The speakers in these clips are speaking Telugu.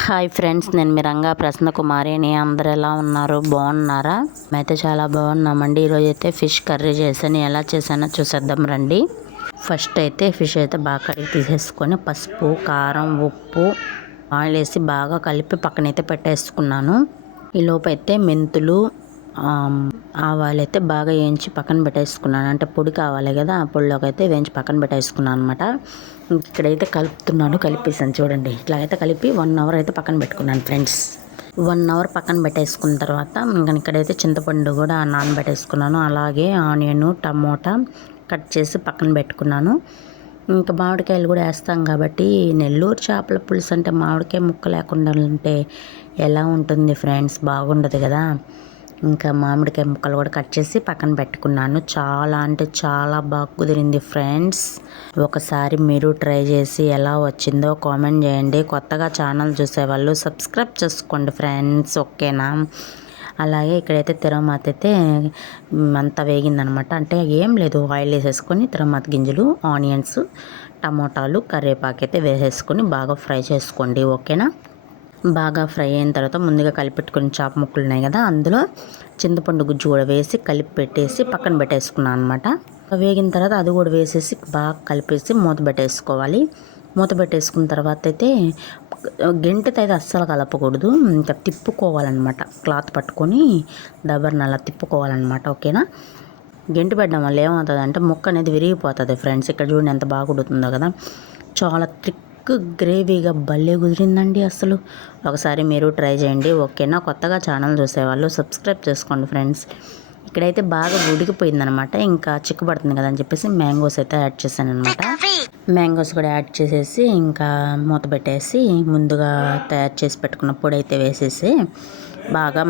హాయ్ ఫ్రెండ్స్, నేను మీ రంగా ప్రసన్న కుమారిని. అందరు ఎలా ఉన్నారు? బాగున్నారా? మేమైతే చాలా బాగున్నామండి. ఈరోజు అయితే ఫిష్ కర్రీ చేశాను. ఎలా చేశానో చూసేద్దాం రండి. ఫస్ట్ అయితే ఫిష్ అయితే బాగా కడిగి తీసేసుకొని పసుపు, కారం, ఉప్పు, ఆయిల్ వేసి బాగా కలిపి పక్కనైతే పెట్టేసుకున్నాను. ఈ లోపు అయితే మెంతులు, ఆవాలు అయితే బాగా వేయించి పక్కన పెట్టేసుకున్నాను. అంటే పొడి కావాలి కదా, ఆ పొడిలోకి అయితే వేయించి పక్కన పెట్టేసుకున్నాను అనమాట. ఇక్కడైతే కలుపుతున్నాను, కలిపేసాను చూడండి. ఇట్లా అయితే కలిపి 1 అవర్ అయితే పక్కన పెట్టుకున్నాను ఫ్రెండ్స్. 1 అవర్ పక్కన పెట్టేసుకున్న తర్వాత ఇంకా ఇక్కడైతే చింతపండు కూడా నానబెట్టేసుకున్నాను. అలాగే ఆనియన్, టమోటా కట్ చేసి పక్కన పెట్టుకున్నాను. ఇంకా మామిడికాయలు కూడా వేస్తాం కాబట్టి నెల్లూరు చేపల పులుసు అంటే మామిడికాయ ముక్క లేకుండా ఉంటే ఎలా ఉంటుంది ఫ్రెండ్స్? బాగుండదు కదా. ఇంకా మామిడికాయ ముక్కలు కూడా కట్ చేసి పక్కన పెట్టుకున్నాను. చాలా అంటే చాలా బాగా కుదిరింది ఫ్రెండ్స్. ఒకసారి మీరు ట్రై చేసి ఎలా వచ్చిందో కామెంట్ చేయండి. కొత్తగా ఛానల్ చూసేవాళ్ళు సబ్స్క్రైబ్ చేసుకోండి ఫ్రెండ్స్, ఓకేనా? అలాగే ఇక్కడైతే తిరమాత అయితే అంతా వేగిందనమాట. అంటే ఏం లేదు, ఆయిల్ వేసేసుకొని తిరమాత గింజలు, ఆనియన్స్, టమోటాలు, కరివేపాకు అయితే వేసేసుకొని బాగా ఫ్రై చేసుకోండి, ఓకేనా? బాగా ఫ్రై అయిన తర్వాత ముందుగా కలిపెట్టుకుని చేప ముక్కలు ఉన్నాయి కదా, అందులో చింతపండు గుజ్జు కూడా వేసి కలిపి పెట్టేసి పక్కన పెట్టేసుకున్నాను అనమాట. వేగిన తర్వాత అది కూడా వేసేసి బాగా కలిపేసి మూత పెట్టేసుకోవాలి. మూత పెట్టేసుకున్న తర్వాత అయితే గెంటితో అయితే అస్సలు కలపకూడదు, ఇంకా తిప్పుకోవాలన్నమాట. క్లాత్ పట్టుకొని దబర్ని అలా తిప్పుకోవాలన్నమాట, ఓకేనా? గెంటి పెట్టడం వల్ల ఏమవుతుంది అంటే ముక్క అనేది విరిగిపోతుంది ఫ్రెండ్స్. ఇక్కడ చూడండి ఎంత బాగా ఉడుతుందో కదా. చాలా గ్రేవీగా భలే కుదిరిందండి అసలు. ఒకసారి మీరు ట్రై చేయండి, ఓకేనా? కొత్తగా ఛానల్ చూసేవాళ్ళు సబ్స్క్రైబ్ చేసుకోండి ఫ్రెండ్స్. ఇక్కడైతే బాగా ఉడికిపోయిందనమాట. ఇంకా చిక్కుపడుతుంది కదా అని చెప్పేసి మ్యాంగోస్ అయితే యాడ్ చేశాను అనమాట. మ్యాంగోస్ కూడా యాడ్ చేసేసి ఇంకా మూత పెట్టేసి ముందుగా తయారు చేసి పెట్టుకున్న పొడి అయితే వేసేసి బాగా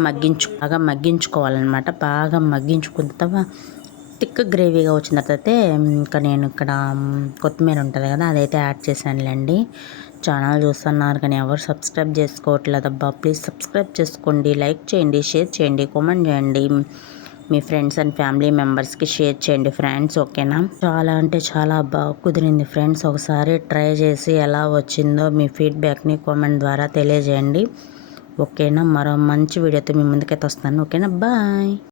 మగ్గించుకోవాలన్నమాట. బాగా మగ్గించుకున్న థిక్ గ్రేవీగా వచ్చిన తర్వాత ఇంకా నేను ఇక్కడ కొత్తిమీర ఉంటుంది కదా, అదైతే యాడ్ చేశానులేండి. ఛానల్ చూస్తున్నారు కానీ ఎవరు సబ్స్క్రైబ్ చేసుకోవట్లేదబ్బా. ప్లీజ్ సబ్స్క్రైబ్ చేసుకోండి, లైక్ చేయండి, షేర్ చేయండి, కామెంట్ చేయండి. మీ ఫ్రెండ్స్ అండ్ ఫ్యామిలీ మెంబర్స్కి షేర్ చేయండి ఫ్రెండ్స్, ఓకేనా? చాలా అంటే చాలా బాగా కుదిరింది ఫ్రెండ్స్. ఒకసారి ట్రై చేసి ఎలా వచ్చిందో మీ ఫీడ్బ్యాక్ని కామెంట్ ద్వారా తెలియజేయండి, ఓకేనా? మరో మంచి వీడియోతో మీ ముందుకైతే వస్తాను, ఓకేనా? బాయ్.